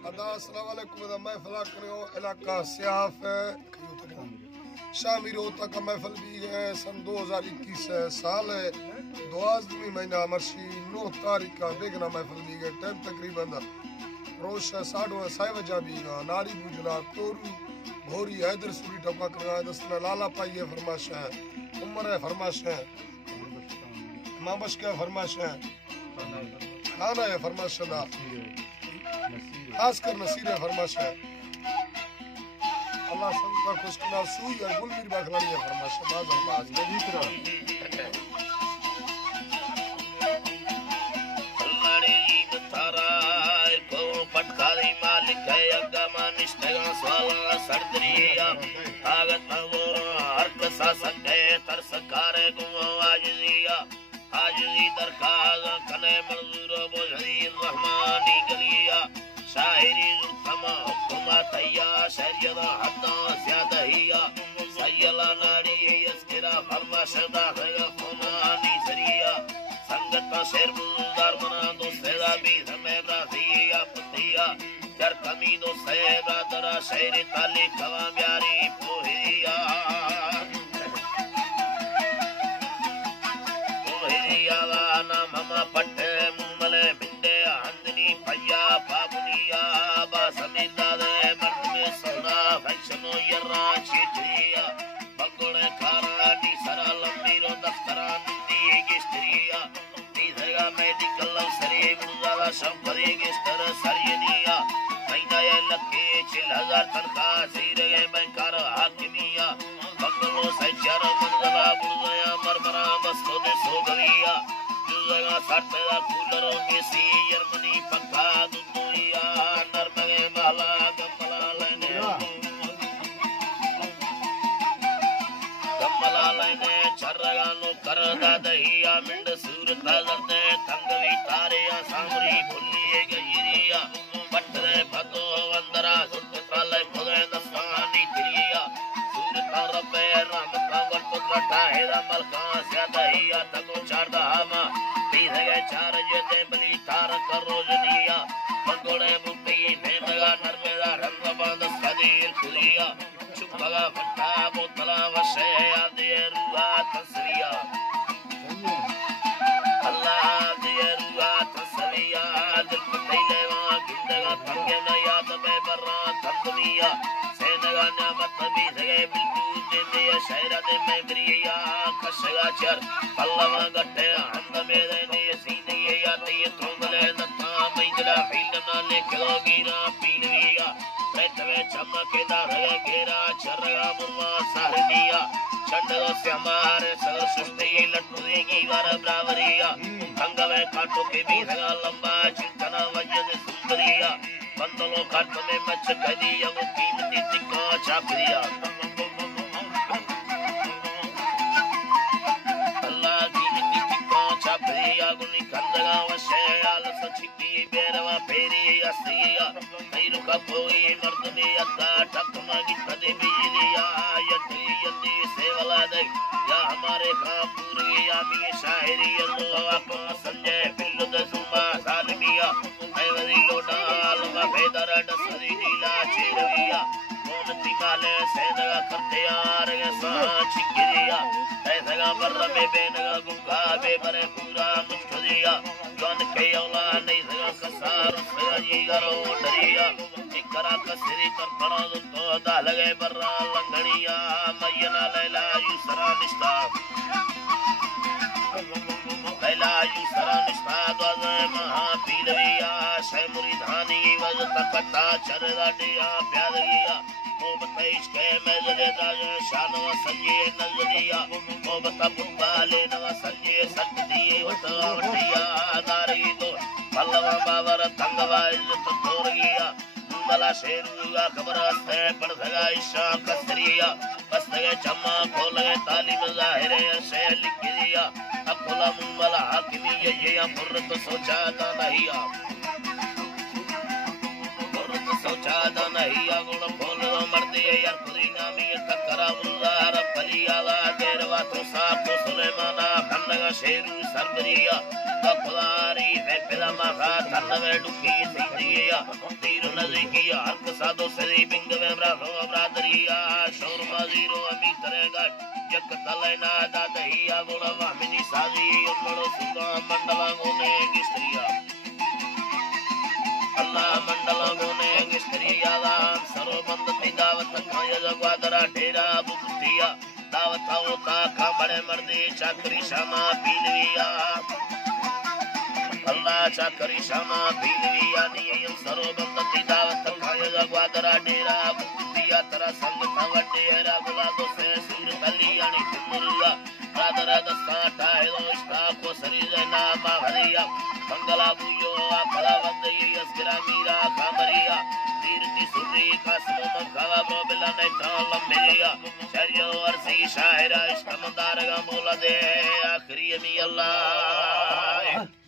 अस्सलाम वालेकुम दा महफिल करियो इलाका सियाफ है शामी रोता का महफिल भी है सन 2021 है साल है 12वीं महीना मर्शी 9 तारीख का बेगना महफिल भी है टाइम तकरीबन रोश 7:30 बजा भी नारी बुजला तोरू भोरी हैदर सूरी टपा करना दसना लाला पाई है फरमाश है उम्र है फरमाश है मामश का फरमाश है खाना है फरमाश है खास कर नसीर है फरमाश है अल्लाह संता खुश कना सुई और गुलमीर बाखलानी है फरमाश है बाज अल्लाह पटकारी मालिक है अगमा निष्ठा स्वाला सर्दरिया ताकत और हर कसा सके तरसकारे गुआ आजिया आजी दरखास्त कने मंजूर बोझी रहमानी गलिया शायरी तमा हुक्मा तैया शरीयत हद्दा ज्यादा हिया सयला नाड़ी यसकरा फरमाशदा है फमानी सरिया संगत शेर बुलदार मना दो सेदा भी समेदा दिया पतिया चर कमी दो सेदा दरा शेर ताली कवा प्यारी पोहिया ना ममा पट्टे मुमले बिंदे हंदनी भैया पाबुनिया बासमिंदा दे मर्द में सोना फैशनो यरा चिड़िया बगड़े खारा नी सरा लंबी रो दफ्तरा नी गिस्त्रिया तीसरा मेडिकल सरी गुजारा शंकरी गिस्तर सरियनिया महीना ये लक्के 6000 तनखा सीरे बैंकर हाकिमिया बगलो से चार मंगला बुलया मरमरा बस्तो दे सोगरिया जुगा सटदा कूलरों के सी जर्मनी पंखा दुनिया नरमगे माला गमला लेने चरगानो करदा दहिया मिंड सूरत दर्दे तंगवी तारे सामरी भुलिए गईरिया पटरे भदो अंदरा सुत ताले भगे दसानी तिरिया सूरत रबे रहमत वरपता है मलका सदहिया तको चारदा मा तीसरे चार जते बली तार करोजनिया मंगोड़े मुक्ति ने मगा नरमेदा रंग बंद सदीर खुलिया चुपगा फटा बोतला वशे आदि रुआ तसरिया अल्लाह आदि रुआ तसरिया दिल पतले वा गिंदगा तंगे न याद में बर्रा तंदमिया सेनगा नियामत भी सगे बिल्कुल दे शहरा दे में ब्रिया खशगा चर पल्लवा गट्टे हंद में ने सीने याते त्रोंगले दत्ता मैजला हिलना लेखो गिरा पीलविया बैठवे चमके दारे घेरा चरगा मुर्वा सहदिया चंडो से हमारे सगर सुस्ती लट्टू देगी वार ब्रावरिया अंगवे काटो के भी लंबा चिंतना वजन सुंदरिया बंदलो काट में मच कदी अब कीमती तिक्का चापरिया अल्लाह कीमती तिक्का चापरिया गुनी कंदगा वशे आल सचिकी बेरवा फेरी असिया नहीं का कोई मर्द में अता टक मांगी कदे बिजलिया यती यती सेवला दे या हमारे कापूरी यामी शायरी अल्लाह आपा संजय बिल्लुद जुमा सालमिया ऐवरी लोडाल वा बेदर डसरी नीला चेरिया मोनती माले सेदगा करते यार के साथ चिकिरिया ऐसगा बर्र में बेनगा गुंगा बेबरे पूरा मुझदिया जन के औला नहीं सगा कसार सगा जी गरो डरिया इकरा कसरी कर पड़ा तो दा लगे बर्रा लंगड़िया मैना लैला युसरा निष्ठा लैला युसरा निष्ठा द्वाज़ महा पीलविया शै मुरीधानी वज तकता चरदा दिया प्यादगिया मोहब्बत इश्क़ में जले दाज शान व संजे नजरिया मोहब्बत पुताले नव संजे सत्ती वतवटिया नारी दो पल्लवा बावर तंगवा इज्जत तोरगिया मला शेरुगा खबर से पढ़ सगा इशा कसरिया बस लगे चम्मा खोल गए तालीम जाहिर से लिख दिया अब खुला मुमला हाकिमी ये फुर्रत सोचा था नहीं फुर्रत सोचा था नहीं गुण खोल दो मर्द यार खुदी नामी तकरा उल्लाह रब Beriala, Dervato Sapo, Sulemana, Handaga Sheru, Sarberia, Kapulari, Vepila Maha, Tandaveduki, Sindia, Tirunazia, Arkasado, Seri, Bingavemra, Braderia, Shorma Zero, Mitrega, Yakatalena, Dadahia, Volava, Minisadi, Yomoro Suga, Mandala, Gistria. Allah Mandala Gone, Gistria, Saroband, Davat, Kaya, Guadara, Dera, Butia, Davatauta, Kamare Mardi, Chakri Shama, Pilvia. Allah Chakri Shama, Pilvia, Niam, Saroband, Davat, Kaya, Guadara, Dera, Butia, Tarasanga, Dera, Gulado, Surtaliani, Muruga, Radara, the Sata, Stako, Sarizana, Maharia, Mangala Buyo, Kalavandaya, Skiramira, Kamaria, Dirti Suri, Kasmo, Kala, Robela, Netala, Melia, Shario, Arsi, Shahira, Iskamandara, Mola, de Akriami Allah.